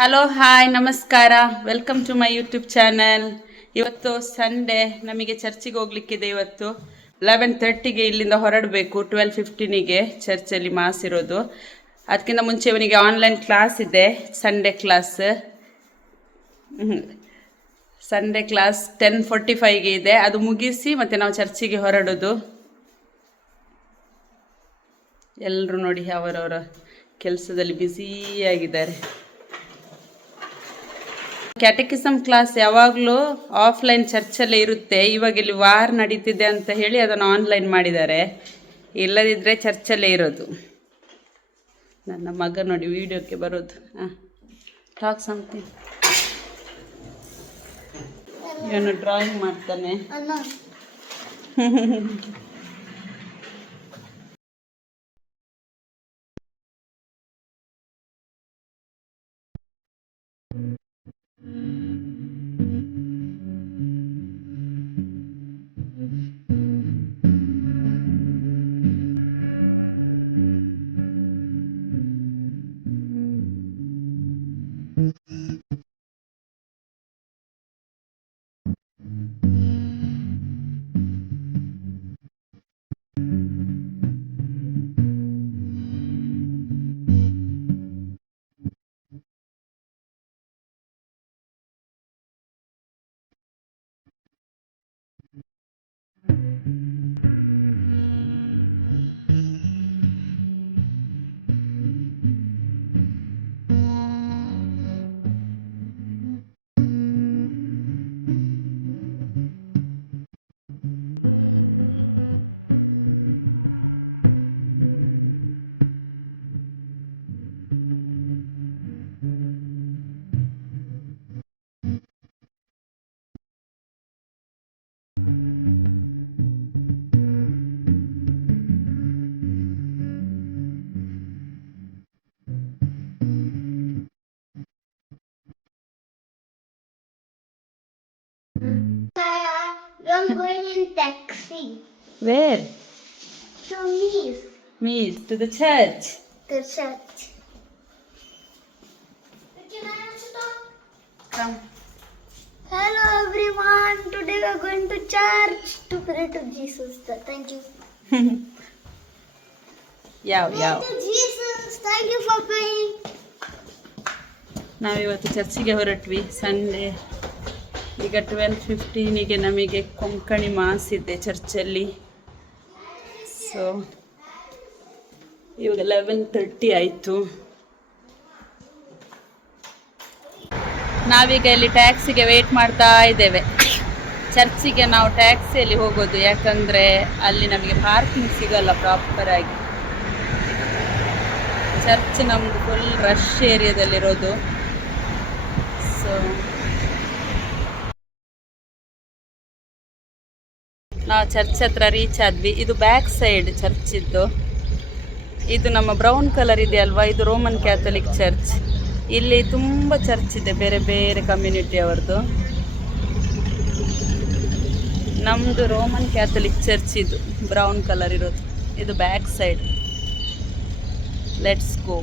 Hello hi ನಮಸ್ಕಾರ, welcome to my YouTube channel. ಇವತ್ತು Sunday, ನಮಗೆ ಚರ್ಚಿಗೆ ಹೋಗ್ಲಿಕ್ಕಿದೆ. ಇವತ್ತು 11:30ಗೆ ಇಲ್ಲಿಂದ ಹೊರಡಬೇಕು. 12:15ಗೆ ಚರ್ಚಲ್ಲಿ ಮಾಸ್ ಇರೋದು. ಅದಕ್ಕಿಂತ ಮುಂಚೆ ಇವನಿಗೆ ಆನ್ಲೈನ್ ಕ್ಲಾಸ್ ಇದೆ, ಸಂಡೇ ಕ್ಲಾಸ್. 10:45ಗೆ ಇದೆ. ಅದು ಮುಗಿಸಿ ಮತ್ತೆ ನಾವು ಚರ್ಚಿಗೆ ಹೊರಡೋದು. ಎಲ್ಲರೂ ನೋಡಿ ಅವರವರ ಕೆಲಸದಲ್ಲಿ ಬ್ಯುಸಿಯಾಗಿದ್ದಾರೆ. ಕ್ಯಾಟಕಿಸಮ್ ಕ್ಲಾಸ್ ಯಾವಾಗಲೂ ಆಫ್ಲೈನ್ ಚರ್ಚಲ್ಲೇ ಇರುತ್ತೆ. ಇವಾಗ ಇಲ್ಲಿ ವಾರ್ ನಡೀತಿದೆ ಅಂತ ಹೇಳಿ ಅದನ್ನು ಆನ್ಲೈನ್ ಮಾಡಿದ್ದಾರೆ. ಇಲ್ಲದಿದ್ದರೆ ಚರ್ಚಲ್ಲೇ ಇರೋದು. ನನ್ನ ಮಗ ನೋಡಿ ವಿಡಿಯೋಕ್ಕೆ ಬರೋದು. Talk something. ಇವನು ಡ್ರಾಯಿಂಗ್ ಮಾಡ್ತಾನೆ. I'm going in taxi. Where? To Mies. Mees, to the church. The church. Can I also talk? Come. Hello everyone. Today we are going to church to pray to Jesus. Thank you. ಯಾವ Thank you Jesus. Thank you for praying. ನಾವಿವತ್ತು ಚರ್ಚಿಗೆ ಹೊರಟ್ವಿ. Sunday. ಈಗ 12:15ಗೆ ನಮಗೆ Konkani mass ಇದೆ ಚರ್ಚಲ್ಲಿ. So ಇವಾಗ 11:30 ಆಯಿತು. ನಾವೀಗ ಇಲ್ಲಿ ಟ್ಯಾಕ್ಸಿಗೆ ವೇಟ್ ಮಾಡ್ತಾ ಇದ್ದೇವೆ. ಚರ್ಚಿಗೆ ನಾವು ಟ್ಯಾಕ್ಸಿಯಲ್ಲಿ ಹೋಗೋದು, ಯಾಕಂದರೆ ಅಲ್ಲಿ ನಮಗೆ ಪಾರ್ಕಿಂಗ್ ಸಿಗಲ್ಲ ಪ್ರಾಪರಾಗಿ. ಚರ್ಚ್ ನಮ್ಮದು ಫುಲ್ ರಶ್ ಏರಿಯಾದಲ್ಲಿರೋದು. ಸೊ ನಾವು ಚರ್ಚ್ ಹತ್ರ ರೀಚ್ ಆದ್ವಿ. ಇದು ಬ್ಯಾಕ್ ಸೈಡ್ ಚರ್ಚ್ ಇದ್ದು. ಇದು ನಮ್ಮ ಬ್ರೌನ್ ಕಲರ್ ಇದೆ ಅಲ್ವಾ, ಇದು ರೋಮನ್ ಕ್ಯಾಥಲಿಕ್ ಚರ್ಚ್. ಇಲ್ಲಿ ತುಂಬ ಚರ್ಚ್ ಇದೆ, ಬೇರೆ ಬೇರೆ ಕಮ್ಯುನಿಟಿ ಅವರದ್ದು. ನಮ್ಮದು ರೋಮನ್ ಕ್ಯಾಥಲಿಕ್ ಚರ್ಚ್, ಇದು ಬ್ರೌನ್ ಕಲರ್ ಇರೋದು. ಇದು ಬ್ಯಾಕ್ ಸೈಡ್. Let's go.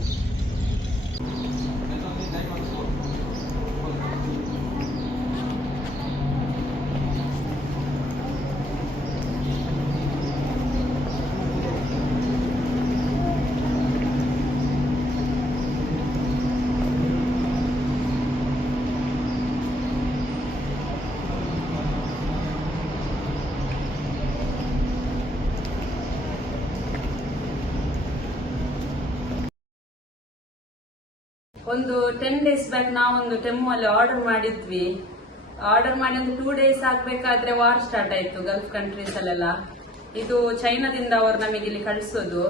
ಒಂದು 10 days ಬ್ಯಾಕ್ ನಾವೊಂದು ಟೆಮ್ಮಲ್ಲಿ ಆರ್ಡರ್ ಮಾಡಿದ್ವಿ. ಆರ್ಡರ್ ಮಾಡಿ ಒಂದು 2 days ಆಗ್ಬೇಕಾದ್ರೆ ವಾರ್ ಸ್ಟಾರ್ಟ್ ಆಯ್ತು ಗಲ್ಫ್ ಕಂಟ್ರೀಸ್ ಅಲ್ಲೆಲ್ಲ. ಇದು ಚೈನಾದಿಂದ ಅವರು ನಮಗೆ ಇಲ್ಲಿ ಕಳಿಸೋದು.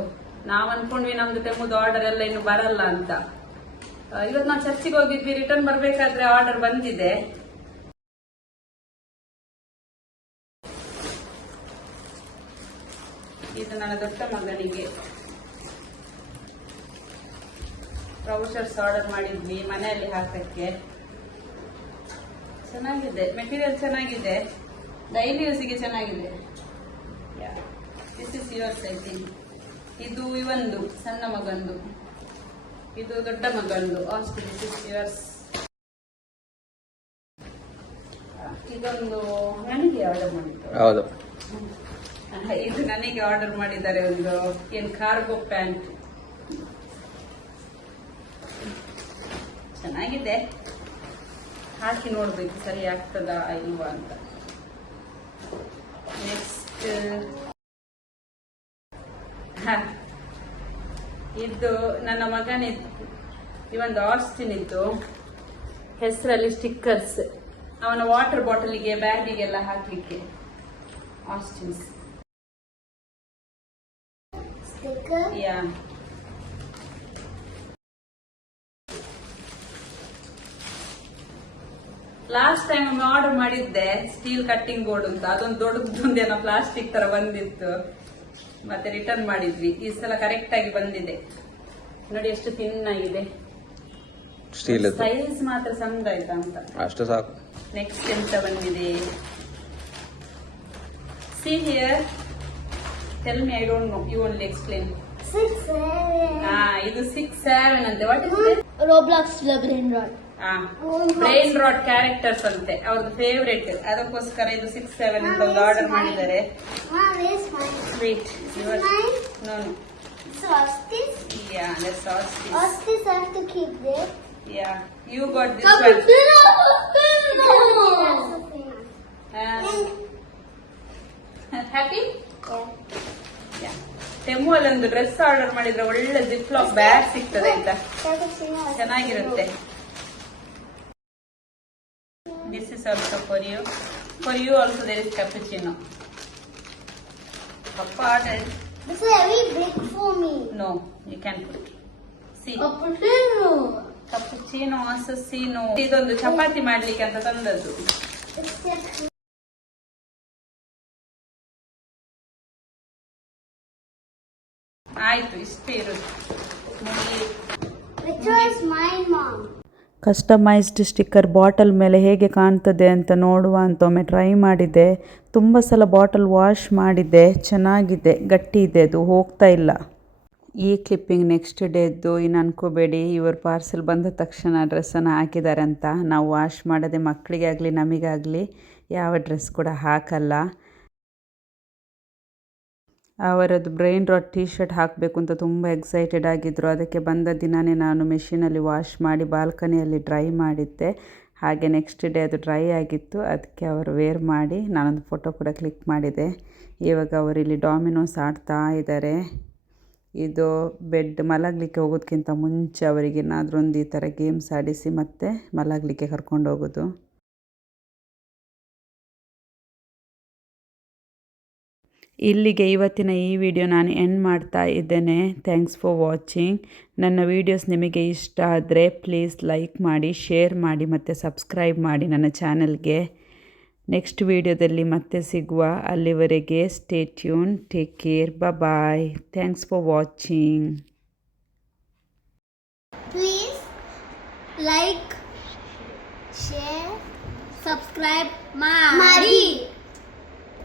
ನಾವು ಅನ್ಕೊಂಡ್ವಿ ನಮ್ದು ಟೆಮ್ಮದು ಆರ್ಡರ್ ಎಲ್ಲ ಇನ್ನು ಬರಲ್ಲ ಅಂತ. ಇವತ್ತು ನಾವು ಚರ್ಚಿಗೆ ಹೋಗಿದ್ವಿ, ರಿಟರ್ನ್ ಬರ್ಬೇಕಾದ್ರೆ ಆರ್ಡರ್ ಬಂದಿದೆ. ಇದು ನನ್ನ ದೊಡ್ಡ ಮಗನಿಗೆ ಟ್ರೌಸರ್ಸ್ ಆರ್ಡರ್ ಮಾಡಿದ್ವಿ ಮನೆಯಲ್ಲಿ ಹಾಕಕ್ಕೆ. ಚೆನ್ನಾಗಿದೆ, ಮೆಟೀರಿಯಲ್ ಚೆನ್ನಾಗಿದೆ, ಡೈಲಿ ಯೂಸಿಗೆ ಚೆನ್ನಾಗಿದೆ. This is yours I think. ಇದು ಇವಂದು ಸಣ್ಣ ಮಗಂದು. ಇದು ದೊಡ್ಡ ಮಗಂದು ಆಸ್ಟಿನ್ 6 years. ಇದೊಂದು ನನಗೆ ಆರ್ಡರ್ ಮಾಡಿದ್ದು. ಹೌದು. ಇದು ನನಗೆ ಆರ್ಡರ್ ಮಾಡಿದ್ದಾರೆ. ಒಂದು ಏನ್ ಕಾರ್ಗೋ ಪ್ಯಾಂಟ್ ಚೆನ್ನಾಗಿದೆ. ಹಾಕಿ ನೋಡ್ಬೇಕು ಸರಿ ಆಗ್ತದಾ ಇಲ್ವಾ ಅಂತ. ನೆಕ್ಸ್ಟ್ ಇದು ನನ್ನ ಮಗನಿದ್ದು, ಇವೊಂದು ಆಸ್ಟಿನ್ ಇದ್ದು, ಹೆಸರಲ್ಲಿ ಸ್ಟಿಕ್ಕರ್ಸ್, ಅವನ ವಾಟರ್ ಬಾಟಲಿಗೆ ಬ್ಯಾಗಿಗೆಲ್ಲ ಹಾಕ್ಲಿಕ್ಕೆ ಆಸ್ಟಿನ್ಸ್. Sticker. ಯಾ ಲಾಸ್ಟ್ ಟೈಮ್ ಒಮ್ಮೆ ಆರ್ಡರ್ ಮಾಡಿದ್ದೆ ಸ್ಟೀಲ್ ಕಟ್ಟಿಂಗ್ ಬೋರ್ಡ್ ಅಂತ, ಅದೊಂದು ದೊಡ್ಡದೊಂದೇನೋ ಪ್ಲಾಸ್ಟಿಕ್ ತರ ಬಂದಿತ್ತು, ಮತ್ತೆ ರಿಟರ್ನ್ ಮಾಡಿದ್ವಿ. ಈ ಸಲ ಕರೆಕ್ಟ್ ಆಗಿ ಬಂದಿದೆ ನೋಡಿ, ಎಷ್ಟು ತಿನ್ ಆಗಿದೆ. ಸ್ಟೀಲ್ ಸೈಜ್ ಮಾತ್ರ ಸಣ್ಣ ಆಯ್ತಾ ಅಂತ. ಅಷ್ಟು ಸಾಕು. ನೆಕ್ಸ್ಟ್ ಎಂತ ಬಂದಿದೆ, see here, tell me, I don't know, you only explain. 6, 7. ಇದು 6, 7 ಅಂತೆ. What is it? Roblox brain rot. Brain rot characters ಅಂತೆ, ಅವ್ರದ್ದು ಫೇವ್ರೇಟ್. ಅದಕ್ಕೋಸ್ಕರ ಇದು 6, 7 ಅಂತ ಒಂದು ಆರ್ಡರ್ ಮಾಡಿದ್ದಾರೆ. Where's mine? Sweet Mine? No So, Ostis? Yeah let's ಆಸ್ಟಿಸ್. Ostis I have to keep there. Yeah you got this one. Happy. ಟೆಮ್ಮು ಅಲ್ಲಿ ಒಂದು ಡ್ರೆಸ್ ಆರ್ಡರ್ ಮಾಡಿದ್ರೆ ಒಳ್ಳೆ ಜಿಪ್ಲಾಕ್ ಬ್ಯಾಗ್ ಸಿಗ್ತದೆ ಆಯ್ತಾ, ಚೆನ್ನಾಗಿರುತ್ತೆ. This is also for you. For you also there is cappuccino. ಪಪ್ಪಾ order. This is very big for me. No you can put. See Cappuccino. Cappuccino ಅಸಸಿನೋ. ಇದೊಂದು ಚಪಾತಿ ಮಾಡ್ಲಿಕ್ಕೆ ಅಂತ ತಂದದ್ದು. It's just ಆಯ್ತು, ಇಷ್ಟೇ ಇರೋದು. which was mine, mom. Customised sticker bottle ಮೇಲೆ ಹೇಗೆ ಕಾಣ್ತದೆ ಅಂತ ನೋಡುವ ಅಂತ ಒಮ್ಮೆ ಟ್ರೈ ಮಾಡಿದೆ. ತುಂಬ ಸಲ ಬಾಟಲ್ ವಾಶ್ ಮಾಡಿದೆ, ಚೆನ್ನಾಗಿದೆ, ಗಟ್ಟಿ ಇದೆ, ಅದು ಹೋಗ್ತಾ ಇಲ್ಲ. ಈ ಕ್ಲಿಪ್ಪಿಂಗ್ ನೆಕ್ಸ್ಟ್ ಡೇದ್ದು. ಇನ್ನು ಅನ್ಕೋಬೇಡಿ ಇವರು ಪಾರ್ಸೆಲ್ ಬಂದ ತಕ್ಷಣ ಡ್ರೆಸ್ಸನ್ನು ಹಾಕಿದ್ದಾರೆ ಅಂತ. ನಾವು ವಾಶ್ ಮಾಡದೆ ಮಕ್ಕಳಿಗೆ ಆಗಲಿ ನಮಗಾಗಲಿ ಯಾವ ಡ್ರೆಸ್ ಕೂಡ ಹಾಕಲ್ಲ. ಅವರದ್ದು ಬ್ರೈನ್ ರಾಟ್ ಟೀ ಶರ್ಟ್ ಹಾಕಬೇಕು ಅಂತ ತುಂಬ ಎಕ್ಸೈಟೆಡ್ ಆಗಿದ್ದರು. ಅದಕ್ಕೆ ಬಂದ ದಿನವೇ ನಾನು ಮೆಷಿನಲ್ಲಿ ವಾಶ್ ಮಾಡಿ ಬಾಲ್ಕನಿಯಲ್ಲಿ ಡ್ರೈ ಮಾಡಿದ್ದೆ. ಹಾಗೆ ನೆಕ್ಸ್ಟ್ ಡೇ ಅದು ಡ್ರೈ ಆಗಿತ್ತು, ಅದಕ್ಕೆ ಅವರು ವೇರ್ ಮಾಡಿ ನಾನೊಂದು ಫೋಟೋ ಕೂಡ ಕ್ಲಿಕ್ ಮಾಡಿದೆ. ಇವಾಗ ಅವರು ಇಲ್ಲಿ ಡಾಮಿನೋಸ್ ಆಡ್ತಾ ಇದ್ದಾರೆ. ಇದು ಬೆಡ್ ಮಲಗಲಿಕ್ಕೆ ಹೋಗೋದಕ್ಕಿಂತ ಮುಂಚೆ ಅವರಿಗೆ ಏನಾದರೂ ಒಂದು ಈ ಥರ ಗೇಮ್ಸ್ ಆಡಿಸಿ ಮತ್ತೆ ಮಲಗಲಿಕ್ಕೆ ಕರ್ಕೊಂಡು ಹೋಗೋದು. ಇಲ್ಲಿಗೆ ಇವತ್ತಿನ ಈ ವಿಡಿಯೋ ನಾನು ಎಂಡ್ ಮಾಡ್ತಾ ಇದ್ದೇನೆ. Thanks for watching. ನನ್ನ ವೀಡಿಯೋಸ್ ನಿಮಗೆ ಇಷ್ಟ ಆದರೆ ಪ್ಲೀಸ್ ಲೈಕ್ ಮಾಡಿ, ಶೇರ್ ಮಾಡಿ ಮತ್ತು ಸಬ್ಸ್ಕ್ರೈಬ್ ಮಾಡಿ ನನ್ನ ಚಾನಲ್ಗೆ. ನೆಕ್ಸ್ಟ್ ವಿಡಿಯೋದಲ್ಲಿ ಮತ್ತೆ ಸಿಗುವ. ಅಲ್ಲಿವರೆಗೆ stay tune, take care, bye. Thanks for watching. Please like, share, subscribe, Mari.